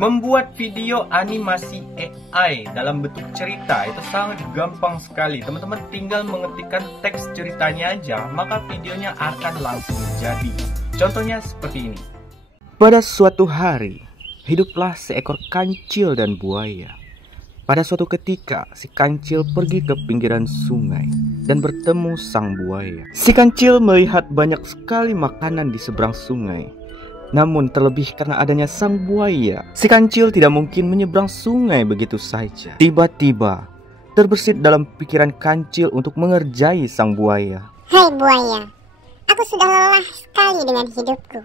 Membuat video animasi AI dalam bentuk cerita itu sangat gampang sekali. Teman-teman tinggal mengetikkan teks ceritanya aja, maka videonya akan langsung jadi. Contohnya seperti ini. Pada suatu hari, hiduplah seekor kancil dan buaya. Pada suatu ketika, si kancil pergi ke pinggiran sungai dan bertemu sang buaya. Si kancil melihat banyak sekali makanan di seberang sungai. Namun terlebih karena adanya sang buaya, si kancil tidak mungkin menyeberang sungai begitu saja. Tiba-tiba, terbersit dalam pikiran kancil untuk mengerjai sang buaya. Hai buaya, aku sudah lelah sekali dengan hidupku.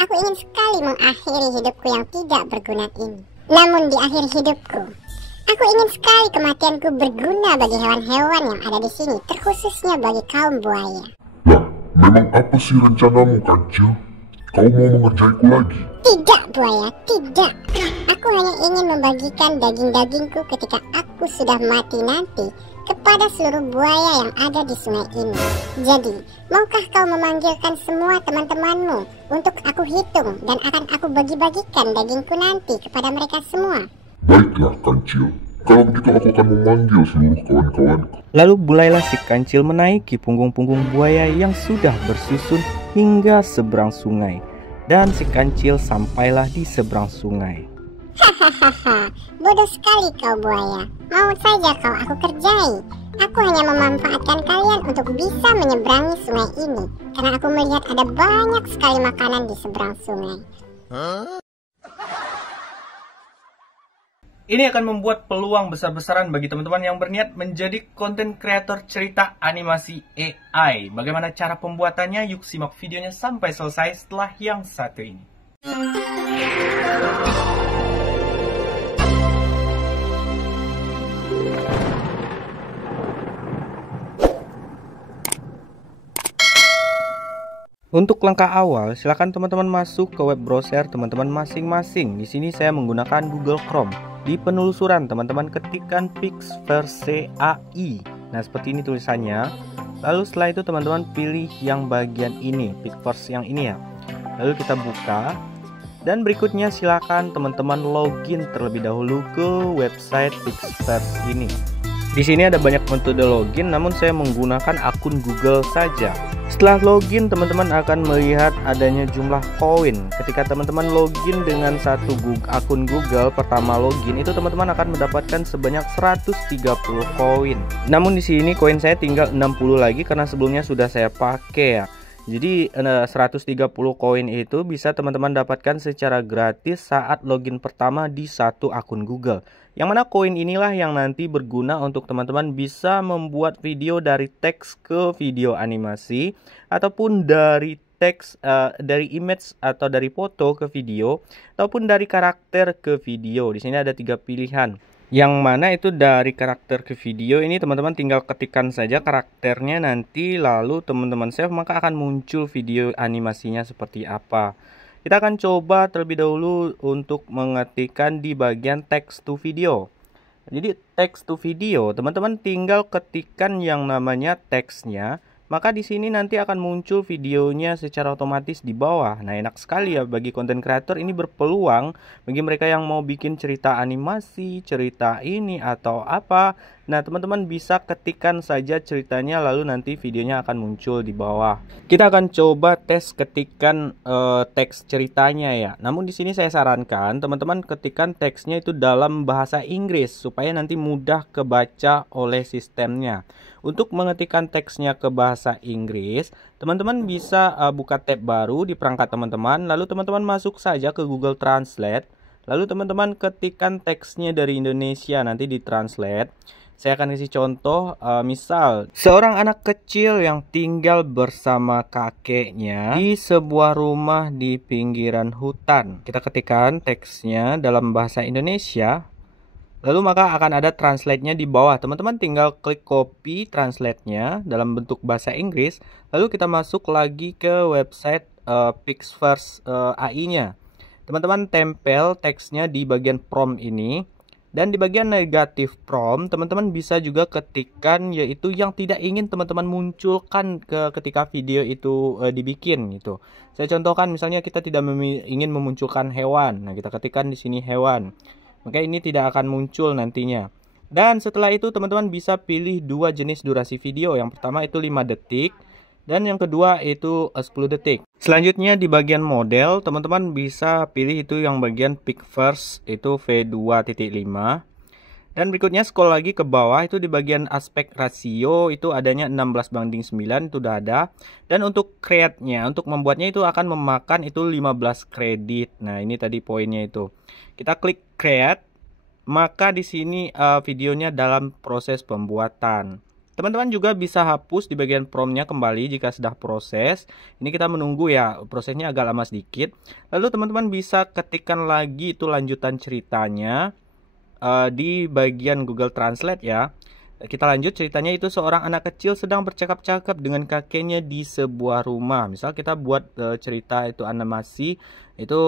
Aku ingin sekali mengakhiri hidupku yang tidak berguna ini. Namun di akhir hidupku, aku ingin sekali kematianku berguna bagi hewan-hewan yang ada di sini, terkhususnya bagi kaum buaya. Lah, memang apa sih rencanamu, kancil? Kau mau mengerjaiku lagi? Tidak buaya, tidak. Aku hanya ingin membagikan daging-dagingku ketika aku sudah mati nanti kepada seluruh buaya yang ada di sungai ini. Jadi, maukah kau memanggilkan semua teman-temanmu untuk aku hitung dan akan aku bagi-bagikan dagingku nanti kepada mereka semua? Baiklah, kancil. Kalau begitu aku akan memanggil seluruh kawan-kawanku. Lalu mulailah si kancil menaiki punggung-punggung buaya yang sudah bersusun hingga seberang sungai. Dan si kancil sampailah di seberang sungai. Hahaha, bodoh sekali kau buaya. Mau saja kau aku kerjai. Aku hanya memanfaatkan kalian untuk bisa menyeberangi sungai ini, karena aku melihat ada banyak sekali makanan di seberang sungai. Ini akan membuat peluang besar-besaran bagi teman-teman yang berniat menjadi konten kreator cerita animasi AI. Bagaimana cara pembuatannya? Yuk simak videonya sampai selesai setelah yang satu ini. Untuk langkah awal, silakan teman-teman masuk ke web browser teman-teman masing-masing. Di sini saya menggunakan Google Chrome. Di penelusuran teman-teman ketikkan Pixverse AI. Nah, seperti ini tulisannya. Lalu setelah itu teman-teman pilih yang bagian ini, Pixverse yang ini ya. Lalu kita buka. Dan berikutnya silakan teman-teman login terlebih dahulu ke website Pixverse ini. Di sini ada banyak metode login, namun saya menggunakan akun Google saja. Setelah login, teman-teman akan melihat adanya jumlah koin. Ketika teman-teman login dengan satu akun Google, pertama login itu teman-teman akan mendapatkan sebanyak 130 koin. Namun di sini koin saya tinggal 60 lagi karena sebelumnya sudah saya pakai ya. Jadi 130 koin itu bisa teman-teman dapatkan secara gratis saat login pertama di satu akun Google. Yang mana koin inilah yang nanti berguna untuk teman-teman bisa membuat video dari teks ke video animasi, ataupun dari teks dari image atau dari foto ke video, ataupun dari karakter ke video. Di sini ada 3 pilihan. Yang mana itu dari karakter ke video ini teman-teman tinggal ketikkan saja karakternya nanti, lalu teman-teman save, maka akan muncul video animasinya seperti apa. Kita akan coba terlebih dahulu untuk mengetikkan di bagian text to video. Jadi text to video, teman-teman tinggal ketikkan yang namanya teksnya, maka di sini nanti akan muncul videonya secara otomatis di bawah. Nah, enak sekali ya bagi konten kreator, ini berpeluang bagi mereka yang mau bikin cerita animasi, cerita ini atau apa. Nah, teman-teman bisa ketikkan saja ceritanya, lalu nanti videonya akan muncul di bawah. Kita akan coba tes ketikkan teks ceritanya ya. Namun di sini saya sarankan teman-teman ketikkan teksnya itu dalam bahasa Inggris supaya nanti mudah kebaca oleh sistemnya. Untuk mengetikkan teksnya ke bahasa Inggris, teman-teman bisa buka tab baru di perangkat teman-teman, lalu teman-teman masuk saja ke Google Translate, lalu teman-teman ketikkan teksnya dari Indonesia, nanti ditranslate. Saya akan kasih contoh, misal seorang anak kecil yang tinggal bersama kakeknya di sebuah rumah di pinggiran hutan. Kita ketikkan teksnya dalam bahasa Indonesia, lalu maka akan ada translate-nya di bawah. Teman-teman tinggal klik copy translate-nya dalam bentuk bahasa Inggris, lalu kita masuk lagi ke website Pixverse AI-nya. Teman-teman tempel teksnya di bagian prompt ini. Dan di bagian negatif prompt, teman-teman bisa juga ketikkan yaitu yang tidak ingin teman-teman munculkan ketika video itu dibikin gitu. Saya contohkan misalnya kita tidak ingin memunculkan hewan. Nah, kita ketikkan di sini hewan. Maka ini tidak akan muncul nantinya. Dan setelah itu teman-teman bisa pilih dua jenis durasi video. Yang pertama itu 5 detik. Dan yang kedua itu 10 detik. Selanjutnya di bagian model, teman-teman bisa pilih itu yang bagian pick first, itu V2.5. Dan berikutnya scroll lagi ke bawah, itu di bagian aspek rasio, itu adanya 16:9, itu udah ada. Dan untuk create-nya, untuk membuatnya itu akan memakan itu 15 kredit. Nah, ini tadi poinnya itu. Kita klik create, maka di sini videonya dalam proses pembuatan. Teman-teman juga bisa hapus di bagian prompt-nya kembali jika sudah proses. Ini kita menunggu ya, prosesnya agak lama sedikit. Lalu teman-teman bisa ketikkan lagi itu lanjutan ceritanya di bagian Google Translate ya. Kita lanjut, ceritanya itu seorang anak kecil sedang bercakap-cakap dengan kakeknya di sebuah rumah. Misal kita buat cerita itu animasi, itu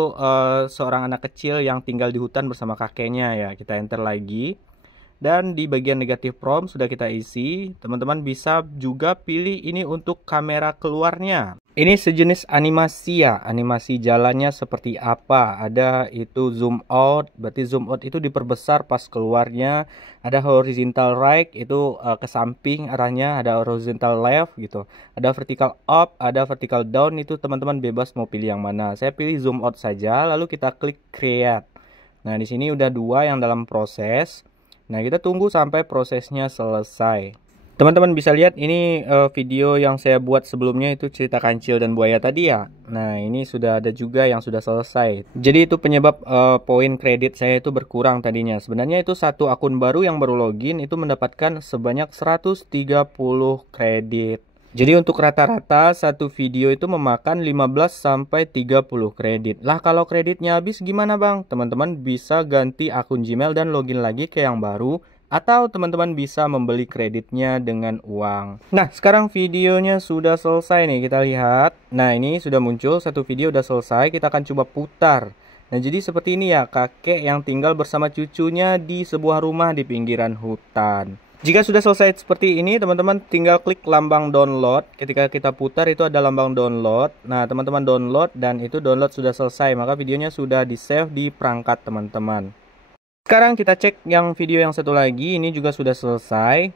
seorang anak kecil yang tinggal di hutan bersama kakeknya ya. Kita enter lagi. Dan di bagian negatif prompt sudah kita isi. Teman-teman bisa juga pilih ini untuk kamera keluarnya. Ini sejenis animasi ya. Animasi jalannya seperti apa. Ada itu zoom out. Berarti zoom out itu diperbesar pas keluarnya. Ada horizontal right itu ke samping arahnya. Ada horizontal left gitu. Ada vertical up, ada vertical down. Itu teman-teman bebas mau pilih yang mana. Saya pilih zoom out saja. Lalu kita klik create. Nah, di sini udah dua yang dalam proses. Nah, kita tunggu sampai prosesnya selesai. Teman-teman bisa lihat ini video yang saya buat sebelumnya itu cerita kancil dan buaya tadi ya. Nah, ini sudah ada juga yang sudah selesai. Jadi itu penyebab poin kredit saya itu berkurang tadinya. Sebenarnya itu satu akun baru yang baru login itu mendapatkan sebanyak 130 kredit. Jadi untuk rata-rata satu video itu memakan 15 sampai 30 kredit. Lah kalau kreditnya habis gimana bang? Teman-teman bisa ganti akun Gmail dan login lagi ke yang baru. Atau teman-teman bisa membeli kreditnya dengan uang. Nah sekarang videonya sudah selesai nih, kita lihat. Nah ini sudah muncul, satu video udah selesai. Kita akan coba putar. Nah jadi seperti ini ya, kakek yang tinggal bersama cucunya di sebuah rumah di pinggiran hutan. Jika sudah selesai seperti ini, teman-teman tinggal klik lambang download. Ketika kita putar itu ada lambang download. Nah, teman-teman download dan itu download sudah selesai. Maka videonya sudah di-save di perangkat teman-teman. Sekarang kita cek yang video yang satu lagi. Ini juga sudah selesai.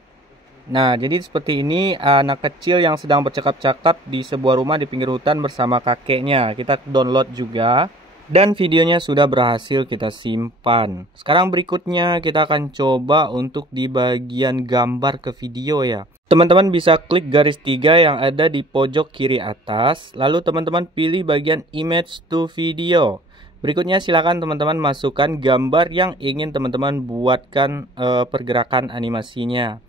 Nah, jadi seperti ini anak kecil yang sedang bercakap-cakap di sebuah rumah di pinggir hutan bersama kakeknya. Kita download juga. Dan videonya sudah berhasil kita simpan. Sekarang berikutnya kita akan coba untuk di bagian gambar ke video ya. Teman-teman bisa klik garis 3 yang ada di pojok kiri atas. Lalu teman-teman pilih bagian image to video. Berikutnya silakan teman-teman masukkan gambar yang ingin teman-teman buatkan pergerakan animasinya.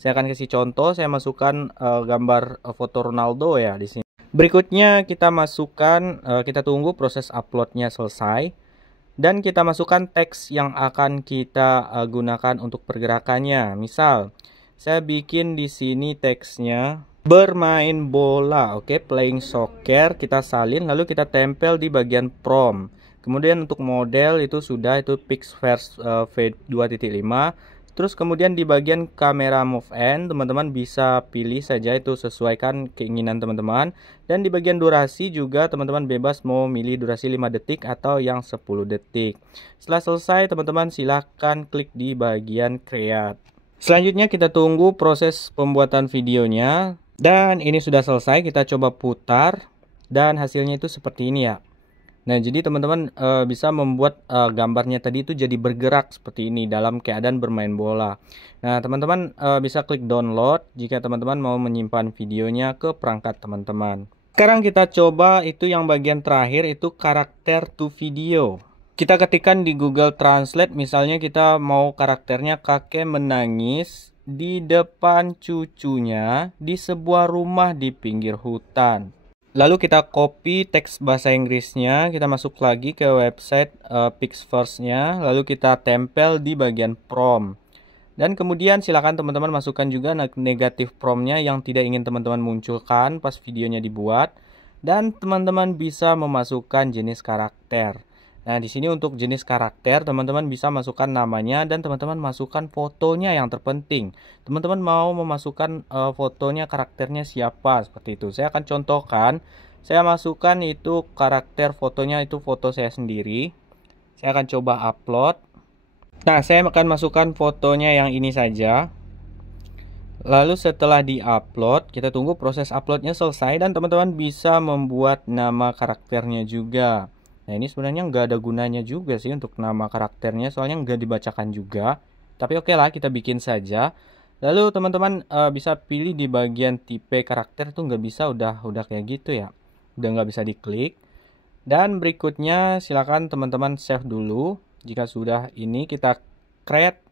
Saya akan kasih contoh, saya masukkan gambar foto Ronaldo ya di sini. Berikutnya kita masukkan, kita tunggu proses uploadnya selesai. Dan kita masukkan teks yang akan kita gunakan untuk pergerakannya. Misal, saya bikin di sini teksnya bermain bola, oke, playing soccer, kita salin lalu kita tempel di bagian prompt. Kemudian untuk model itu sudah, itu Pixverse V2.5. Terus kemudian di bagian kamera move end, teman-teman bisa pilih saja itu sesuaikan keinginan teman-teman. Dan di bagian durasi juga teman-teman bebas mau milih durasi 5 detik atau yang 10 detik. Setelah selesai teman-teman silahkan klik di bagian create. Selanjutnya kita tunggu proses pembuatan videonya. Dan ini sudah selesai, kita coba putar. Dan hasilnya itu seperti ini ya. Nah, jadi teman-teman bisa membuat gambarnya tadi itu jadi bergerak seperti ini dalam keadaan bermain bola. Nah, teman-teman bisa klik download jika teman-teman mau menyimpan videonya ke perangkat teman-teman. Sekarang kita coba itu yang bagian terakhir, itu karakter to video. Kita ketikkan di Google Translate, misalnya kita mau karakternya kakek menangis di depan cucunya di sebuah rumah di pinggir hutan. Lalu kita copy teks bahasa Inggrisnya, kita masuk lagi ke website Pixverse-nya, lalu kita tempel di bagian prompt. Dan kemudian silakan teman-teman masukkan juga negatif prompt-nya yang tidak ingin teman-teman munculkan pas videonya dibuat. Dan teman-teman bisa memasukkan jenis karakter. Nah, di sini untuk jenis karakter, teman-teman bisa masukkan namanya dan teman-teman masukkan fotonya yang terpenting. Teman-teman mau memasukkan fotonya, karakternya siapa, seperti itu. Saya akan contohkan, saya masukkan itu karakter fotonya itu foto saya sendiri. Saya akan coba upload. Nah, saya akan masukkan fotonya yang ini saja. Lalu setelah di-upload, kita tunggu proses uploadnya selesai dan teman-teman bisa membuat nama karakternya juga. Nah, ini sebenarnya nggak ada gunanya juga sih untuk nama karakternya, soalnya nggak dibacakan juga. Tapi oke lah, kita bikin saja. Lalu teman-teman bisa pilih di bagian tipe karakter tuh nggak bisa, udah kayak gitu ya. Udah nggak bisa diklik. Dan berikutnya silakan teman-teman save dulu. Jika sudah ini kita create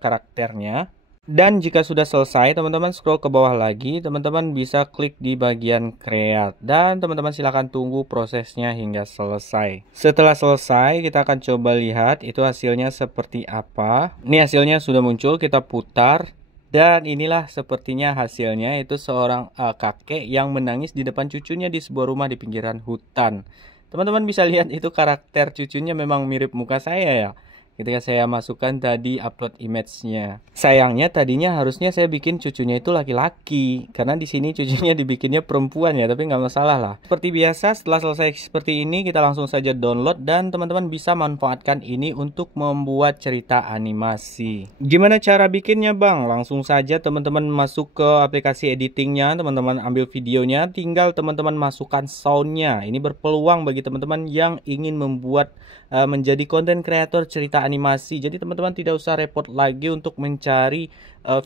karakternya. Dan jika sudah selesai, teman-teman scroll ke bawah lagi, teman-teman bisa klik di bagian create. Dan teman-teman silahkan tunggu prosesnya hingga selesai. Setelah selesai, kita akan coba lihat itu hasilnya seperti apa. Ini hasilnya sudah muncul, kita putar. Dan inilah sepertinya hasilnya, itu seorang kakek yang menangis di depan cucunya di sebuah rumah di pinggiran hutan. Teman-teman bisa lihat itu karakter cucunya memang mirip muka saya ya. Ketika saya masukkan tadi upload image-nya. Sayangnya tadinya harusnya saya bikin cucunya itu laki-laki. Karena di sini cucunya dibikinnya perempuan ya, tapi nggak masalah lah. Seperti biasa, setelah selesai seperti ini, kita langsung saja download. Dan teman-teman bisa manfaatkan ini untuk membuat cerita animasi. Gimana cara bikinnya bang? Langsung saja teman-teman masuk ke aplikasi editingnya. Teman-teman ambil videonya, tinggal teman-teman masukkan soundnya. Ini berpeluang bagi teman-teman yang ingin membuat menjadi konten kreator cerita animasi. Jadi teman-teman tidak usah repot lagi untuk mencari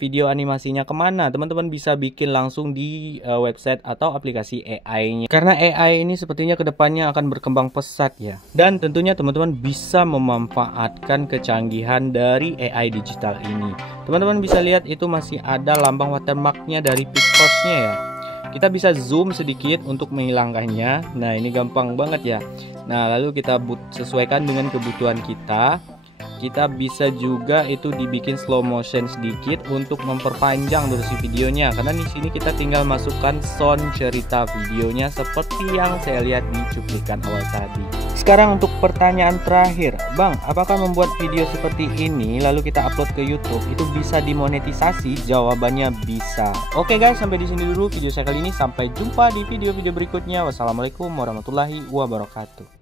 video animasinya kemana. Teman-teman bisa bikin langsung di website atau aplikasi AI-nya. Karena AI ini sepertinya kedepannya akan berkembang pesat ya. Dan tentunya teman-teman bisa memanfaatkan kecanggihan dari AI digital ini. Teman-teman bisa lihat itu masih ada lambang watermarknya dari Pixels-nya ya. Kita bisa zoom sedikit untuk menghilangkannya. Nah, ini gampang banget ya. Nah, lalu kita sesuaikan dengan kebutuhan kita. Kita bisa juga itu dibikin slow motion sedikit untuk memperpanjang durasi videonya. Karena di sini kita tinggal masukkan sound cerita videonya seperti yang saya lihat di cuplikan awal tadi. Sekarang untuk pertanyaan terakhir, Bang, apakah membuat video seperti ini lalu kita upload ke YouTube itu bisa dimonetisasi? Jawabannya bisa. Oke guys, sampai di sini dulu video saya kali ini. Sampai jumpa di video-video berikutnya. Wassalamualaikum warahmatullahi wabarakatuh.